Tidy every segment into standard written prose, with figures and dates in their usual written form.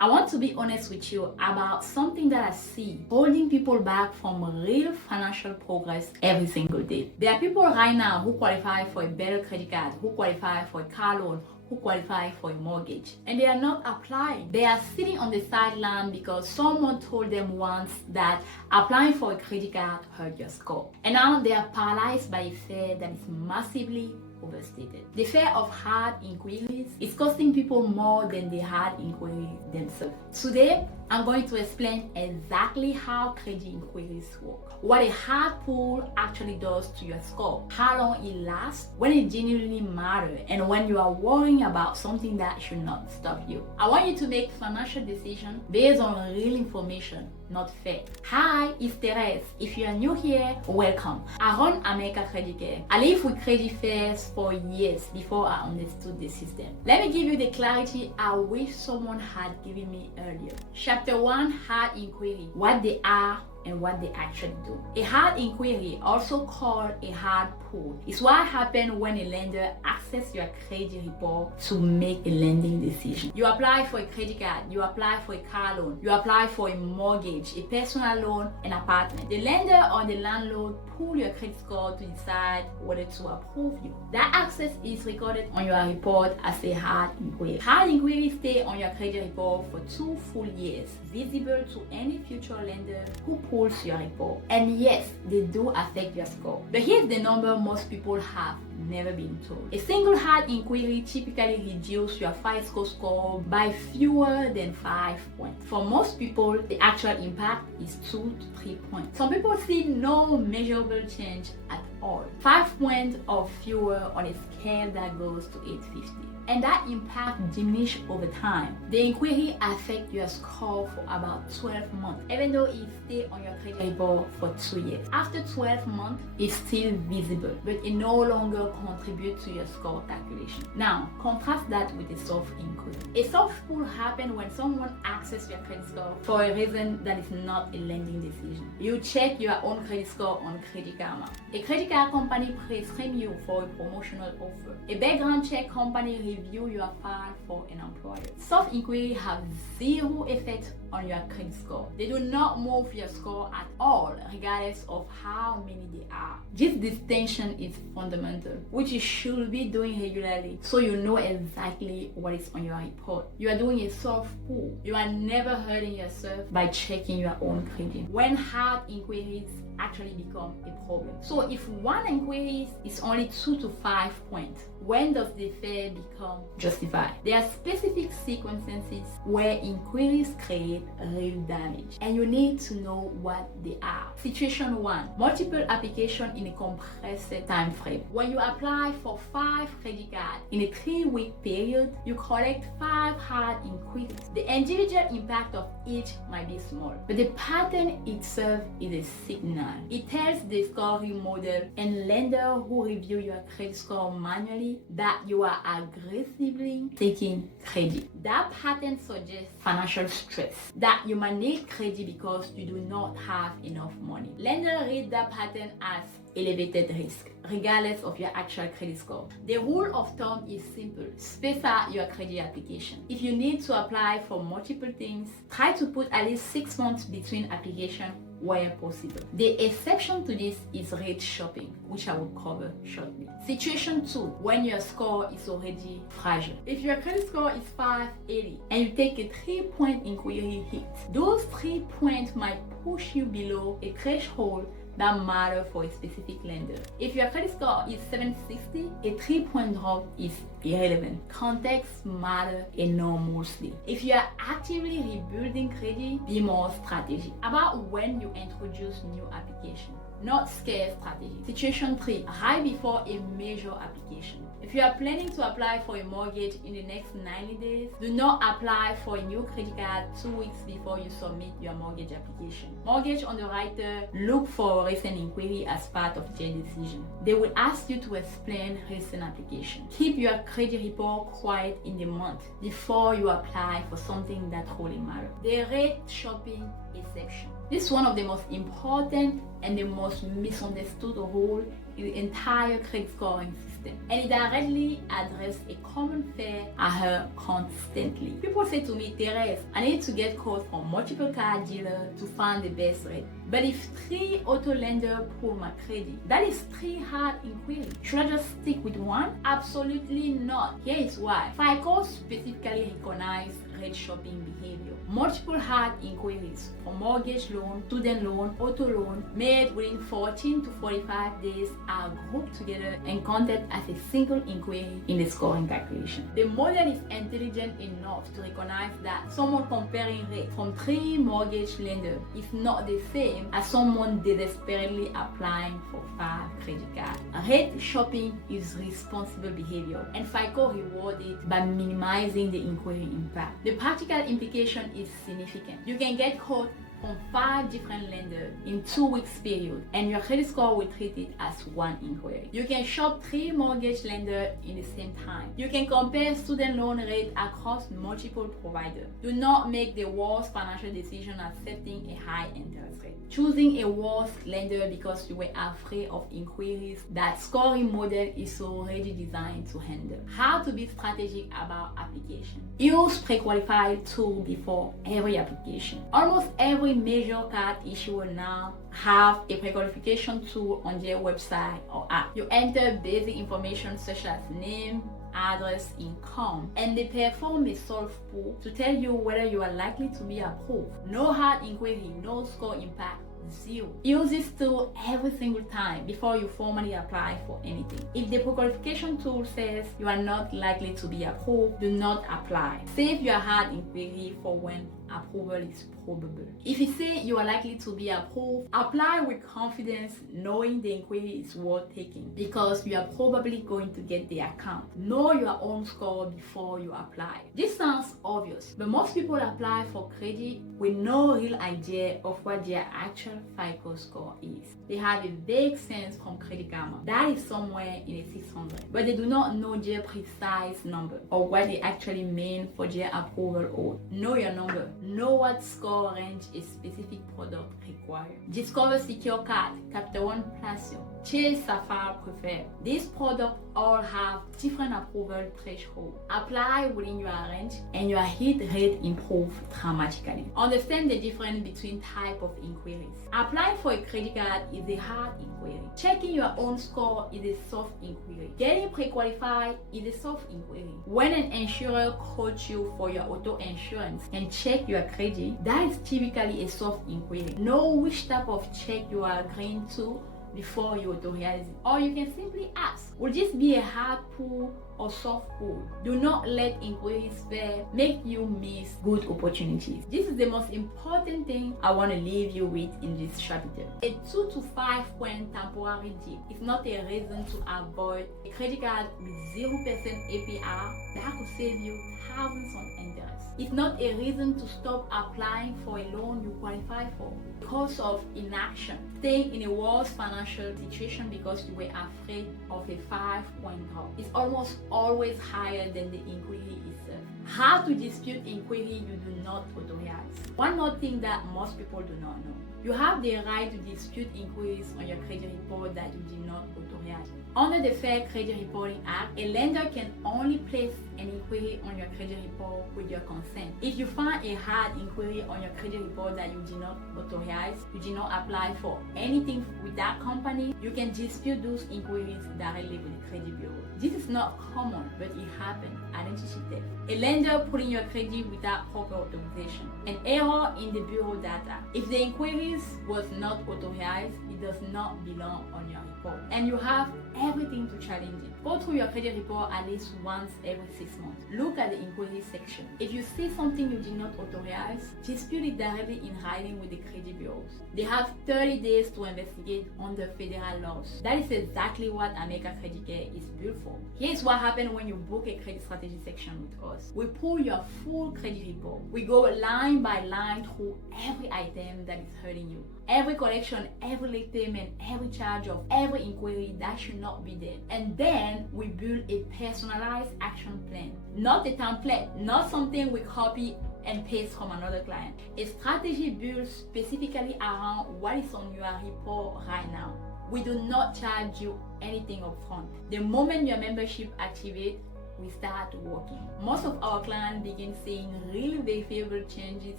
I want to be honest with you about something that I see holding people back from real financial progress every single day. There are people right now who qualify for a better credit card, who qualify for a car loan, who qualify for a mortgage, and they are not applying. They are sitting on the sideline because someone told them once that applying for a credit card hurt your score. And now they are paralyzed by a fear that is massively overstated. The fear of hard inquiries is costing people more than the hard inquiries themselves. Today, I'm going to explain exactly how credit inquiries work, what a hard pull actually does to your score, how long it lasts, when it genuinely matters, and when you are worrying about something that should not stop you. I want you to make financial decisions based on real information, not fair. Hi, it's Therese. If you are new here, welcome. I run America Credit Care. I live with credit fairs for years before I understood the system. Let me give you the clarity I wish someone had given me earlier. Chapter 1, hard inquiry, what they are and what they actually do. A hard inquiry, also called a hard pull, is what happens when a lender accesses your credit report to make a lending decision. You apply for a credit card, you apply for a car loan, you apply for a mortgage, a personal loan, an apartment. The lender or the landlord pull your credit score to decide whether to approve you. That access is recorded on your report as a hard inquiry. Hard inquiries stay on your credit report for 2 full years, visible to any future lender who pulls your report. And yes, they do affect your score. But here's the number most people have never been told. A single hard inquiry typically reduces your FICO score by fewer than 5 points. For most people, the actual impact is 2 to 3 points. Some people see no measurable change at all. 5 points or fewer on a scale that goes to 850. And that impact diminishes over time. The inquiry affects your score for about 12 months, even though it stays on your credit report for 2 years. After 12 months, it's still visible, but it no longer contributes to your score calculation. Now, contrast that with a soft inquiry. A soft pull happens when someone accesses your credit score for a reason that is not a lending decision. You check your own credit score on Credit Karma. A credit card company prescribes you for a promotional offer. A background check company review your file for an employer. Soft inquiry have zero effect on your credit score. They do not move your score at all, regardless of how many they are. This distinction is fundamental, which you should be doing regularly so you know exactly what is on your report. You are doing a soft pull. You are never hurting yourself by checking your own credit. When hard inquiries actually become a problem. So if one inquiry is only 2 to 5 points, when does the fear become justified? There are specific circumstances where inquiries create real damage, and you need to know what they are. Situation 1, multiple applications in a compressed time frame. When you apply for 5 credit cards in a 3-week period, you collect 5 hard inquiries. The individual impact of each might be small, but the pattern itself is a signal. It tells the scoring model and lender who review your credit score manually that you are aggressively taking credit. That pattern suggests financial stress, that you might need credit because you do not have enough money. Lender read that pattern as elevated risk, regardless of your actual credit score. The rule of thumb is simple. Space out your credit application. If you need to apply for multiple things, try to put at least 6 months between applications where possible. The exception to this is rate shopping, which I will cover shortly. Situation 2, when your score is already fragile. If your credit score is 580 and you take a 3-point inquiry hit, those 3 points might push you below a threshold that matter for a specific lender. If your credit score is 760, a 3-point drop is irrelevant. Context matter enormously. If you are actively rebuilding credit, be more strategic about when you introduce new application, not scare strategy. Situation 3, right before a major application. If you are planning to apply for a mortgage in the next 90 days, do not apply for a new credit card 2 weeks before you submit your mortgage application. Mortgage underwriter look for recent inquiry as part of their decision. They will ask you to explain recent application. Keep your credit report quiet in the month before you apply for something that really matters. The rate shopping exception. This is one of the most important and the most misunderstood rule in the entire credit scoring system. system, and it directly addresses a common fear I hear constantly. People say to me, Therese, I need to get quotes from multiple car dealers to find the best rate. But if 3 auto lenders pull my credit, that is 3 hard inquiries. Should I just stick with one? Absolutely not. Here is why. FICO specifically recognizes rate shopping behavior. Multiple hard inquiries for mortgage loan, student loan, auto loan made within 14 to 45 days are grouped together and counted as a single inquiry in the scoring calculation. The model is intelligent enough to recognize that someone comparing rates from 3 mortgage lenders is not the same as someone desperately applying for 5 credit cards. Rate shopping is responsible behavior, and FICO rewards it by minimizing the inquiry impact. The practical implication is significant. You can get caught from 5 different lenders in 2 weeks period, and your credit score will treat it as one inquiry. You can shop 3 mortgage lenders in the same time. You can compare student loan rate across multiple providers. Do not make the worst financial decision accepting a high interest rate. Choosing a worse lender because you were afraid of inquiries that scoring model is already designed to handle. How to be strategic about application. Use pre-qualified tool before every application. Almost every major card issuer now have a pre-qualification tool on their website or app. You enter basic information such as name, address, income, and they perform a solve pool to tell you whether you are likely to be approved. No hard inquiry, no score impact. 0. Use this tool every single time before you formally apply for anything. If the pre-qualification tool says you are not likely to be approved, do not apply. Save your hard inquiry for when approval is probable. If you say you are likely to be approved, apply with confidence knowing the inquiry is worth taking because you are probably going to get the account. Know your own score before you apply. This sounds obvious, but most people apply for credit with no real idea of what their actual FICO score is. They have a vague sense from Credit Karma that is somewhere in the 600, but they do not know their precise number or what they actually mean for their approval or know your number. Know what score range a specific product requires. Discover Secure Card, Capital One Platinum, Chase Sapphire Preferred. These products all have different approval thresholds. Apply within your range and your hit rate improves dramatically. Understand the difference between type of inquiries. Applying for a credit card is a hard inquiry. Checking your own score is a soft inquiry. Getting pre-qualified is a soft inquiry. When an insurer quotes you for your auto insurance and check your credit, that is typically a soft inquiry. Know which type of check you are agreeing to before you authorize it. Or you can simply ask, will this be a hard pull or soft pull? Do not let inquiries fail make you miss good opportunities. This is the most important thing I want to leave you with in this chapter. A 2 to 5 point temporary dip is not a reason to avoid a credit card with 0% APR that could save you thousands on interest. It's not a reason to stop applying for a loan you qualify for because of inaction. Staying in a worse financial situation because you were afraid of a 5-point drop is almost always higher than the inquiry itself. How to dispute inquiry you do not authorize. One more thing that most people do not know. You have the right to dispute inquiries on your credit report that you did not authorize. Under the Fair Credit Reporting Act, a lender can only place an inquiry on your credit report with your consent. If you find a hard inquiry on your credit report that you did not authorize, you did not apply for anything with that company, you can dispute those inquiries directly with the credit bureau. This is not common, but it happens. Identity theft. A lender putting your credit without proper authorization. An error in the bureau data. If the inquiries was not authorized, it does not belong on your report. And you have everything to challenge it. Go through your credit report at least once every 6 months. Look at the inquiry section. If you see something you did not authorize, dispute it directly in writing with the credit bureaus. They have 30 days to investigate under federal laws. That is exactly what America Credit Care is built for. Here's what happens when you book a credit strategy section with us. We pull your full credit report. We go line by line through every item that is hurting you. Every collection, every late payment, every charge of every inquiry that should not be there. And then we build a personalized action plan. Not a template, not something we copy and paste from another client. A strategy built specifically around what is on your report right now. We do not charge you anything upfront. The moment your membership activates, we start working. Most of our clients begin seeing really very favorable changes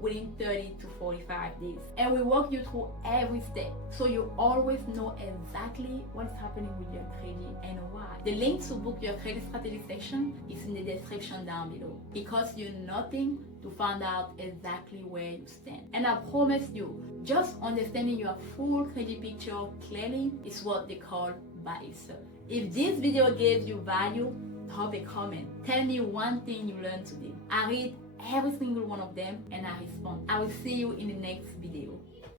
within 30 to 45 days. And we walk you through every step so you always know exactly what's happening with your credit and why. The link to book your credit strategy section is in the description down below. It costs you nothing to find out exactly where you stand. And I promise you, just understanding your full credit picture clearly is what they call by itself. If this video gave you value, drop a comment. Tell me one thing you learned today. I read every single one of them and I respond. I will see you in the next video.